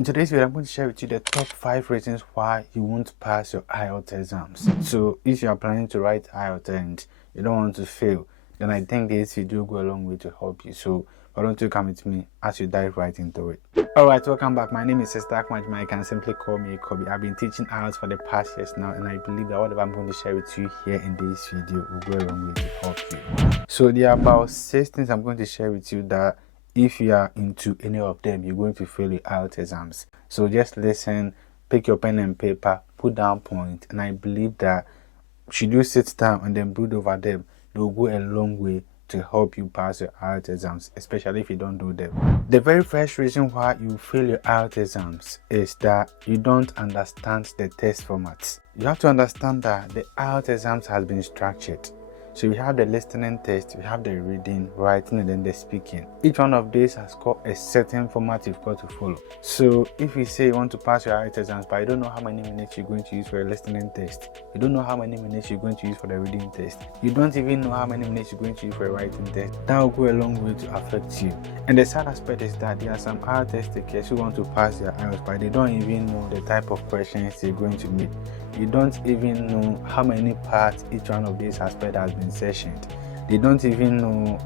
In today's video, I'm going to share with you the top 5 reasons why you won't pass your IELTS exams. So if you are planning to write IELTS and you don't want to fail, then I think this video will go a long way to help you. So why don't you come with me as you dive right into it. Alright, welcome back. My name is Sister Akmajima. You can simply call me Kobe. I've been teaching IELTS for the past years now, and I believe that whatever I'm going to share with you here in this video will go a long way to help you. So there are about 6 things I'm going to share with you that if you are into any of them, you're going to fail your IELTS exams. So just listen, pick your pen and paper, put down points, and I believe that should you sit down and then brood over them, they will go a long way to help you pass your IELTS exams, especially if you don't do them. The very first reason why you fail your IELTS exams is that you don't understand the test format. You have to understand that the IELTS exams has been structured. So we have the listening test, we have the reading, writing, and then the speaking. Each one of these has got a certain format you've got to follow. So if you say you want to pass your IELTS exams, but you don't know how many minutes you're going to use for a listening test, you don't know how many minutes you're going to use for the reading test, you don't even know how many minutes you're going to use for a writing test, that will go a long way to affect you. And the sad aspect is that there are some IELTS test takers who want to pass their IELTS, but they don't even know the type of questions they're going to make. You don't even know how many parts each one of these aspects has been sessioned. They don't even know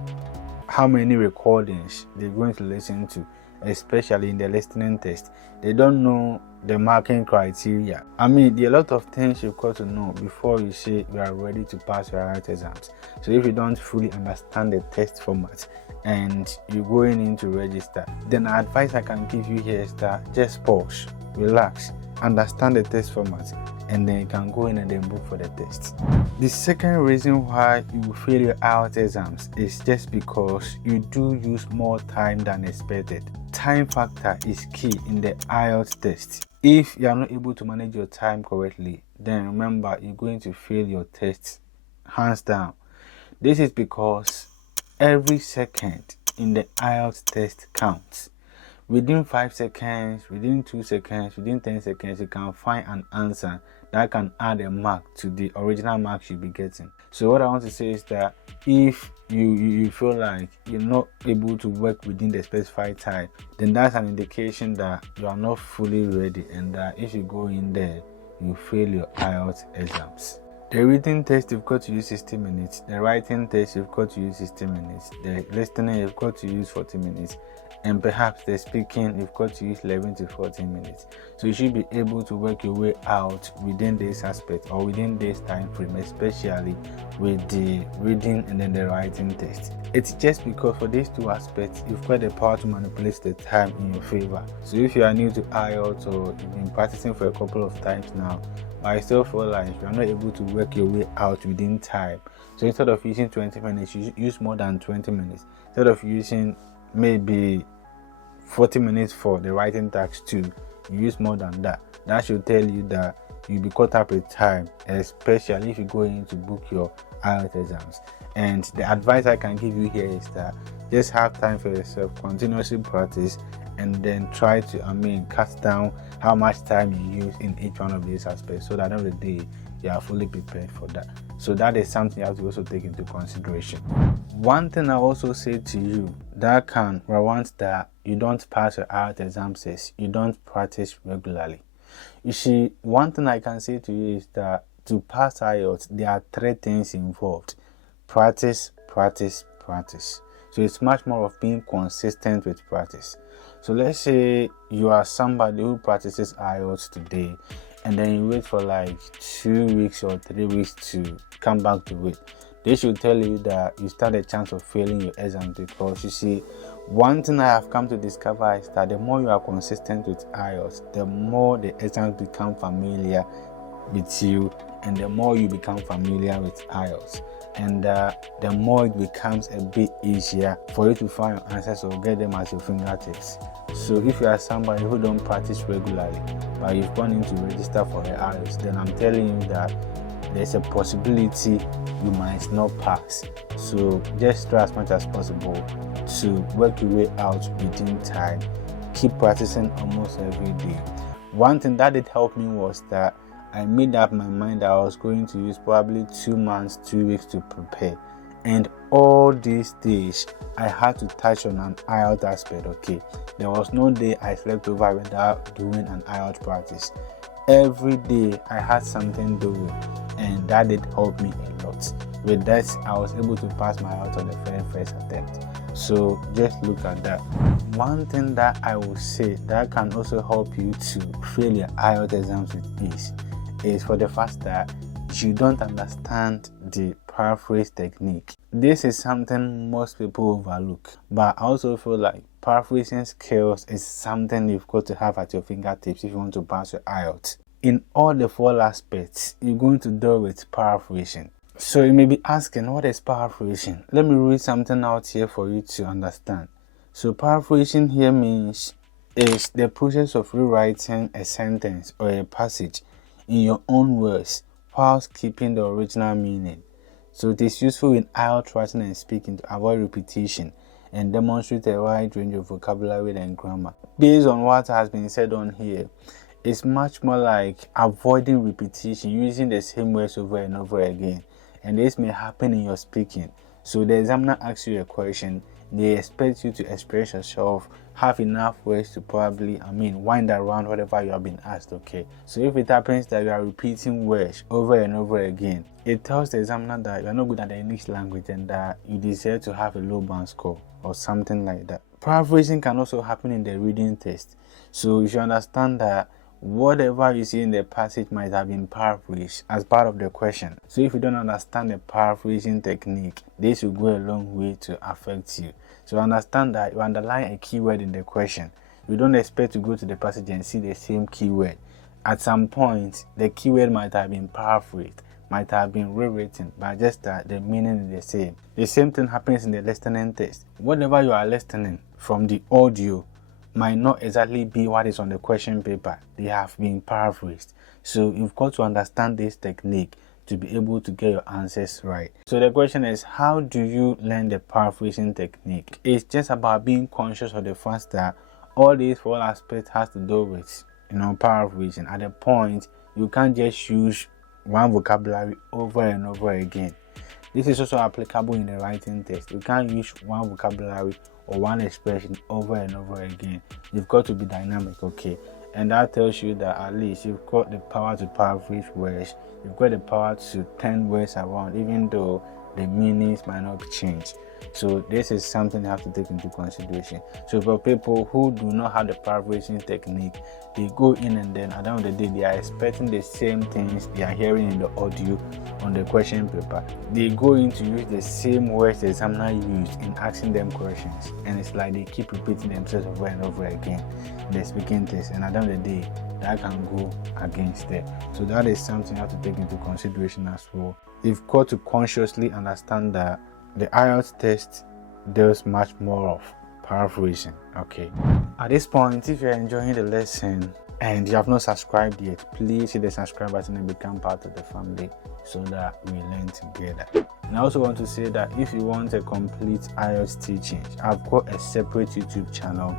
how many recordings they're going to listen to, especially in the listening test. They don't know the marking criteria. I mean, there are a lot of things you've got to know before you say you are ready to pass your IELTS exams. So if you don't fully understand the test format and you're going in to register, then the advice I can give you here is that just pause, relax, understand the test format, and then you can go in and then book for the test. The second reason why you fail your IELTS exams is just because you do use more time than expected. Time factor is key in the IELTS test. If you are not able to manage your time correctly, then remember you're going to fail your test hands down. This is because every second in the IELTS test counts. Within 5 seconds, within 2 seconds, within 10 seconds, you can find an answer that can add a mark to the original marks you'll be getting. So what I want to say is that if you feel like you're not able to work within the specified time, then that's an indication that you are not fully ready, and that if you go in there, you fail your IELTS exams. The reading test, you've got to use 60 minutes. The writing test, you've got to use 60 minutes. The listening, you've got to use 40 minutes. And perhaps the speaking, you've got to use 11 to 14 minutes. So you should be able to work your way out within this aspect or within this time frame, especially with the reading and then the writing test. It's just because for these two aspects, you've got the power to manipulate the time in your favor. So if you are new to IELTS or you've been practicing for a couple of times now, but I still feel like you are not able to work your way out within time, so instead of using 20 minutes, you use more than 20 minutes. Instead of using maybe 40 minutes for the writing task too, you use more than that. That should tell you that you'll be caught up with time, especially if you go in to book your IELTS exams. And the advice I can give you here is that just have time for yourself, continuously practice, and then try to cut down how much time you use in each one of these aspects, so that at the end of the day you are fully prepared for that. So that is something you have to also take into consideration. One thing I also say to you that can warrant that you don't pass your IELTS exams is you don't practice regularly. You see, one thing I can say to you is that to pass IELTS, there are 3 things involved: practice, practice, practice. So it's much more of being consistent with practice. So let's say you are somebody who practices IELTS today, and then you wait for like 2 weeks or 3 weeks to come back to it. They should tell you that you stand a chance of failing your exam, because you see, one thing I have come to discover is that the more you are consistent with IELTS, the more the exams become familiar with you, and the more you become familiar with IELTS, and the more it becomes a bit easier for you to find your answers or get them at your fingertips. So if you are somebody who don't practice regularly, but you've gone in to register for the IELTS, then I'm telling you that there's a possibility you might not pass. So just try as much as possible to work your way out within time. Keep practicing almost every day. One thing that did help me was that I made up my mind that I was going to use probably 2 months, 2 weeks to prepare. And all these days, I had to touch on an IELTS aspect, okay? There was no day I slept over without doing an IELTS practice. Every day, I had something doing, and that did help me a lot. With that, I was able to pass my IELTS on the very first attempt. So just look at that. One thing that I will say that can also help you to fail your IELTS exams with ease is for the fact that you don't understand the paraphrase technique. This is something most people overlook, but I also feel like paraphrasing skills is something you've got to have at your fingertips if you want to pass your IELTS. In all the 4 aspects, you're going to deal with paraphrasing. So you may be asking, what is paraphrasing? Let me read something out here for you to understand. So paraphrasing here is the process of rewriting a sentence or a passage in your own words whilst keeping the original meaning. So it is useful in IELTS writing and speaking to avoid repetition and demonstrate a wide range of vocabulary and grammar. Based on what has been said on here, it's much more like avoiding repetition, using the same words over and over again. And this may happen in your speaking. So the examiner asks you a question, they expect you to express yourself, have enough words to probably, wind around whatever you have been asked, okay? So if it happens that you are repeating words over and over again, it tells the examiner that you are not good at the English language and that you deserve to have a low band score or something like that. Paraphrasing can also happen in the reading test. So you should understand that whatever you see in the passage might have been paraphrased as part of the question. So if you don't understand the paraphrasing technique, this will go a long way to affect you. So understand that you underline a keyword in the question. You don't expect to go to the passage and see the same keyword. At some point, the keyword might have been paraphrased, might have been rewritten, but just that the meaning is the same. The same thing happens in the listening test. Whatever you are listening from the audio might not exactly be what is on the question paper. They have been paraphrased. So you've got to understand this technique to be able to get your answers right. So the question is, how do you learn the paraphrasing technique? It's just about being conscious of the fact that all these 4 aspects has to do with, paraphrasing. At a point, you can't just use one vocabulary over and over again. This is also applicable in the writing test. You can't use one vocabulary or one expression over and over again. You've got to be dynamic, okay? And that tells you that at least you've got the power to paraphrase words. You've got the power to turn words around, even though the meanings might not be changed. So this is something you have to take into consideration. So for people who do not have the paraphrasing technique, they go in and then at the end of the day, they are expecting the same things they are hearing in the audio on the question paper. They go in to use the same words the examiner used in asking them questions. And it's like they keep repeating themselves over and over again in the speaking test. And at the end of the day, that can go against them. So that is something you have to take into consideration as well. You've got to consciously understand that the IELTS test deals much more of paraphrasing, okay? At this point, if you're enjoying the lesson and you have not subscribed yet, please hit the subscribe button and become part of the family so that we learn together. And I also want to say that if you want a complete IELTS teaching, I've got a separate YouTube channel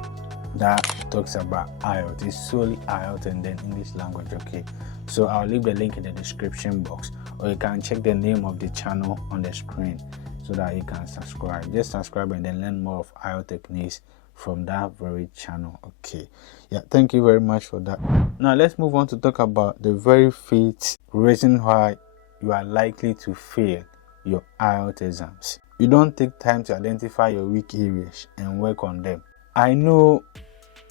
that talks about IELTS. It's solely IELTS and then English language, okay? So I'll leave the link in the description box, or you can check the name of the channel on the screen so that you can subscribe. Just subscribe and then learn more of IELTS techniques from that very channel, okay? Yeah, thank you very much for that. Now let's move on to talk about the very fifth reason why you are likely to fail your IELTS exams. You don't take time to identify your weak areas and work on them. I know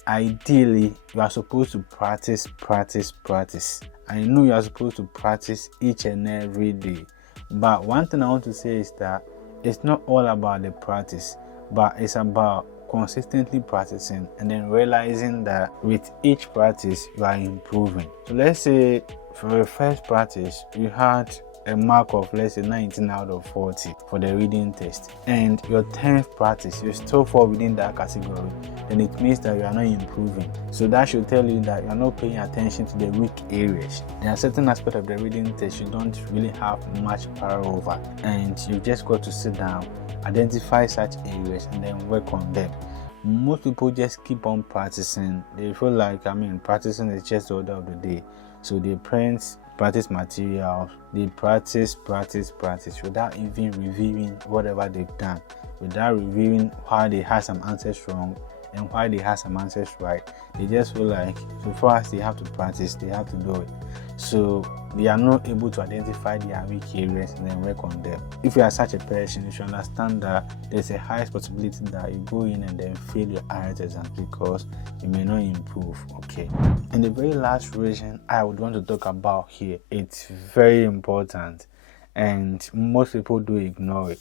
ideally you are supposed to practice. I know you are supposed to practice each and every day. But one thing I want to say is that it's not all about the practice, but it's about consistently practicing and then realizing that with each practice you are improving. So let's say for the first practice you had a mark of, let's say, 19 out of 40 for the reading test, and your 10th practice you still fall within that category, then it means that you are not improving. So that should tell you that you are not paying attention to the weak areas. There are certain aspects of the reading test you don't really have much power over, and you just got to sit down, identify such areas and then work on them. most people just keep on practicing. They feel like, practicing is just the order of the day. So they practice materials, they practice without even reviewing whatever they've done, without reviewing why they had some answers wrong and why they had some answers right. They just feel like, so far as they have to practice, they have to do it. So they are not able to identify their weak areas and then work on them. If you are such a person, you should understand that there's a high possibility that you go in and then fail your IELTS exams because you may not improve. Okay. And the very last reason I would want to talk about here, it's very important and most people do ignore it.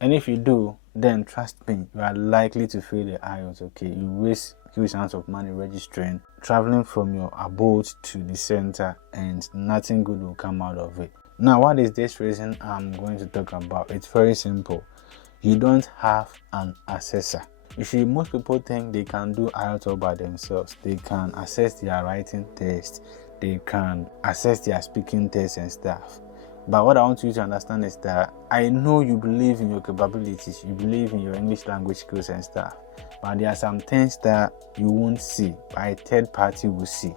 And if you do, then trust me, you are likely to fail the IELTS. Okay, you waste huge amounts of money registering, traveling from your abode to the center, and nothing good will come out of it. Now, what is this reason I'm going to talk about? It's very simple. You don't have an assessor. You see, most people think they can do IELTS all by themselves. They can assess their writing test, they can assess their speaking test and stuff. But what I want you to understand is that I know you believe in your capabilities, you believe in your English language skills and stuff, but there are some things that you won't see, but a third party will see.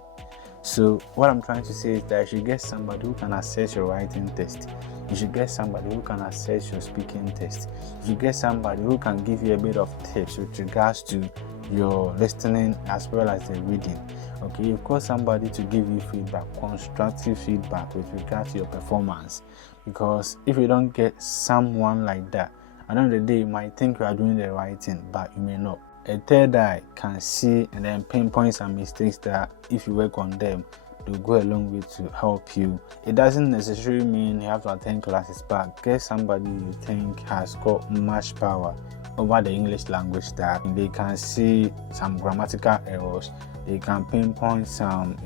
So what I'm trying to say is that you should get somebody who can assess your writing test. You should get somebody who can assess your speaking test. You should get somebody who can give you a bit of tips with regards to your listening as well as the reading. Okay, you've got somebody to give you feedback, constructive feedback with regards to your performance. Because if you don't get someone like that, at the end of the day, you might think you are doing the right thing, but you may not. A third eye can see and then pinpoint some mistakes that if you work on them, they'll go a long way to help you. It doesn't necessarily mean you have to attend classes, but get somebody you think has got much power over the English language, that they can see some grammatical errors, they can pinpoint some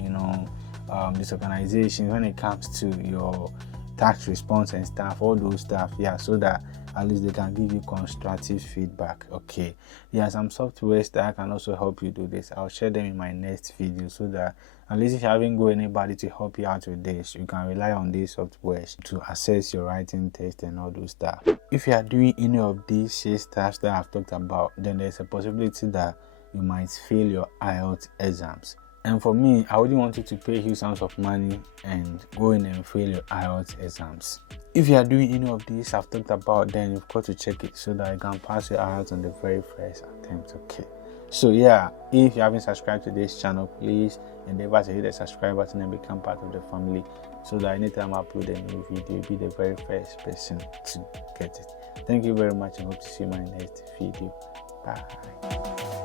disorganization when it comes to your tax response and stuff, all those stuff, so that at least they can give you constructive feedback. Okay, there are some softwares that can also help you do this. I'll share them in my next video so that at least if you haven't got anybody to help you out with this, you can rely on these softwares to assess your writing test and all those stuff. If you are doing any of these stuff that I've talked about, then there's a possibility that you might fail your IELTS exams. And for me, I wouldn't want you to pay huge sums of money and go in and fail your IELTS exams. If you are doing any of these I've talked about, then you've got to check it so that you can pass your IELTS on the very first attempt. Okay. So if you haven't subscribed to this channel, please endeavor to hit the subscribe button and become part of the family so that anytime I upload a new video, you'll be the very first person to get it. Thank you very much and hope to see you in my next video. Bye.